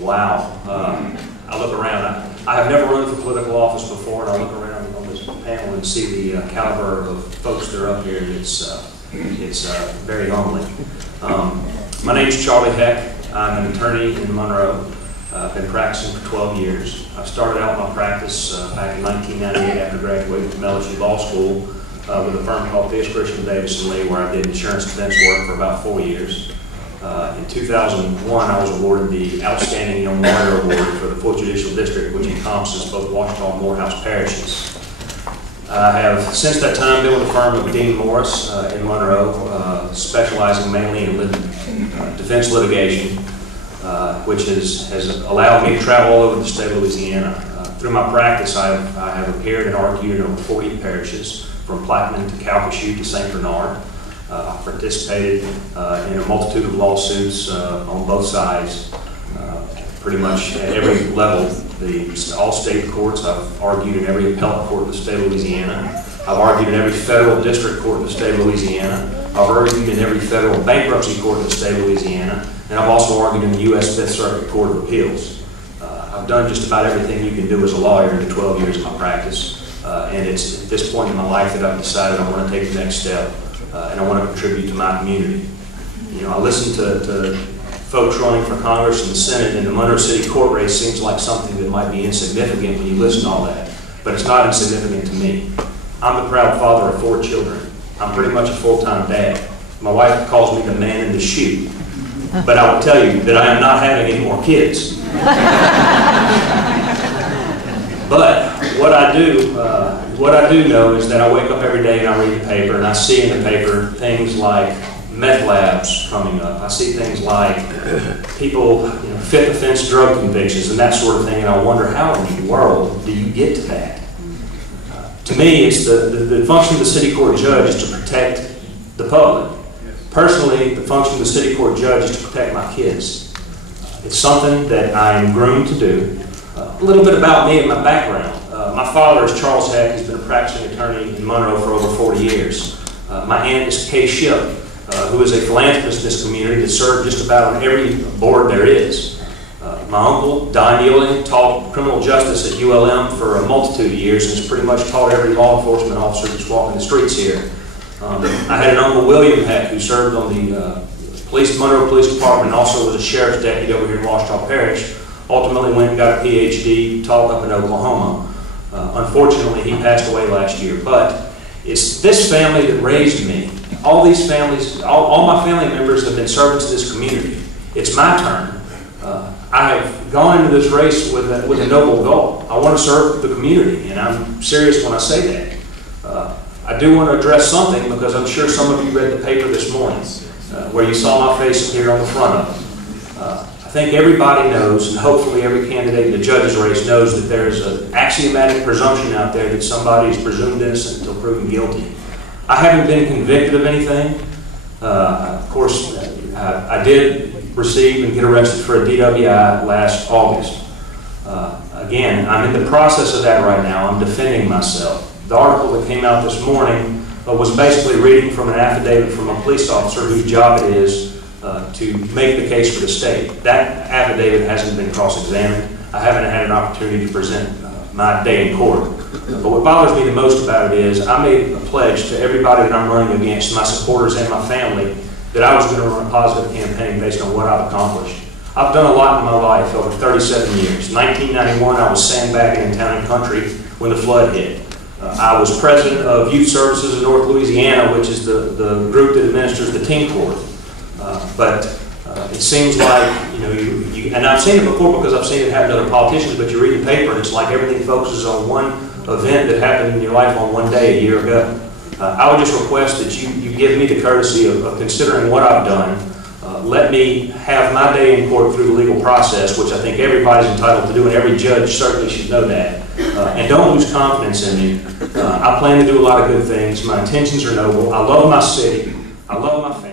Wow. I look around. I have never run for political office before, and I look around on this panel and see the caliber of folks that are up here, and it's very humbling. My name is Charlie Heck. I'm an attorney in Monroe. I've been practicing for 12 years. I started out my practice back in 1998 after graduating from LSU Law School with a firm called Pierce Christian Davis & Lee, where I did insurance defense work for about 4 years. In 2001, I was awarded the Outstanding Young Lawyer Award for the 4th Judicial District, which encompasses both Washita and Morehouse parishes. I have, since that time, been with the firm of Dean Morris in Monroe, specializing mainly in defense litigation, which has allowed me to travel all over the state of Louisiana. Through my practice, I have appeared and argued in over 40 parishes, from Plaquemine to Calcasieu to St. Bernard. I've participated in a multitude of lawsuits on both sides, pretty much at every level. All state courts. I've argued in every appellate court in the state of Louisiana. I've argued in every federal district court in the state of Louisiana. I've argued in every federal bankruptcy court in the state of Louisiana. And I've also argued in the U.S. Fifth Circuit Court of Appeals. I've done just about everything you can do as a lawyer in the 12 years of my practice. And it's at this point in my life that I've decided I want to take the next step. And I want to contribute to my community. You know, I listen to folks running for Congress and the Senate, and the Monroe City court race seems like something that might be insignificant when you listen to all that. But it's not insignificant to me. I'm the proud father of 4 children. I'm pretty much a full-time dad. My wife calls me the man in the shoe. But I will tell you that I am not having any more kids. But what I do know is that I wake up every day and I read the paper, and I see in the paper things like meth labs coming up. I see things like people, fifth offense drug convictions and that sort of thing, and I wonder, how in the world do you get to that? To me, it's the function of the city court judge is to protect the public. Personally, the function of the city court judge is to protect my kids. It's something that I am groomed to do. A little bit about me and my background. My father is Charles Heck. He's been a practicing attorney in Monroe for over 40 years. My aunt is Kay Ship, who is a philanthropist in this community that served just about on every board there is. My uncle, Don Yielding, taught criminal justice at ULM for a multitude of years and has pretty much taught every law enforcement officer that's walking the streets here. I had an uncle, William Heck, who served on the Monroe Police Department and also was a sheriff's deputy over here in Washita Parish. Ultimately went and got a PhD, taught up in Oklahoma. Unfortunately, he passed away last year. But it's this family that raised me. All these families, all my family members have been servants to this community. It's my turn. I have gone into this race with a noble goal. I want to serve the community, and I'm serious when I say that. I do want to address something because I'm sure some of you read the paper this morning where you saw my face appear on the front of it. I think everybody knows, and hopefully every candidate in the judge's race knows, that there's an axiomatic presumption out there that somebody is presumed innocent until proven guilty. I haven't been convicted of anything. Of course, I did receive and get arrested for a DWI last August. Again, I'm in the process of that right now. I'm defending myself. The article that came out this morning was basically reading from an affidavit from a police officer whose job it is to make the case for the state. That affidavit hasn't been cross-examined. I haven't had an opportunity to present my day in court. But what bothers me the most about it is I made a pledge to everybody that I'm running against, my supporters and my family, that I was going to run a positive campaign based on what I've accomplished. I've done a lot in my life over 37 years. 1991, I was sandbagging in Town and Country when the flood hit. I was president of Youth Services in North Louisiana, which is the group that administers the teen court. But it seems like, and I've seen it before because I've seen it happen to other politicians, but you read the paper and it's like everything focuses on one event that happened in your life on one day a year ago. I would just request that you give me the courtesy of considering what I've done. Let me have my day in court through the legal process, which I think everybody's entitled to do, and every judge certainly should know that. And don't lose confidence in me. I plan to do a lot of good things. My intentions are noble. I love my city. I love my family.